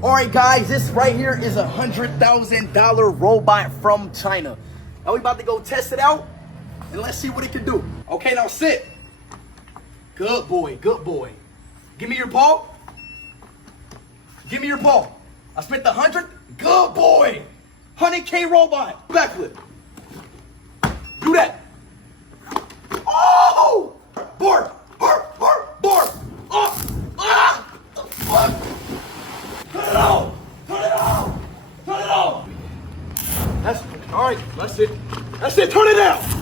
All right, guys, this right here is a $100,000 robot from China. Now we about to go test it out, and let's see what it can do. Okay, now sit. Good boy, good boy. Give me your ball. Give me your ball. I spent the 100. Good boy. 100K robot. Backflip. Do that. Oh! Board. Board. Oh! Ah! The fuck? Turn it on. Turn it on. Turn it on. That's all right. That's it. That's it. Turn it down.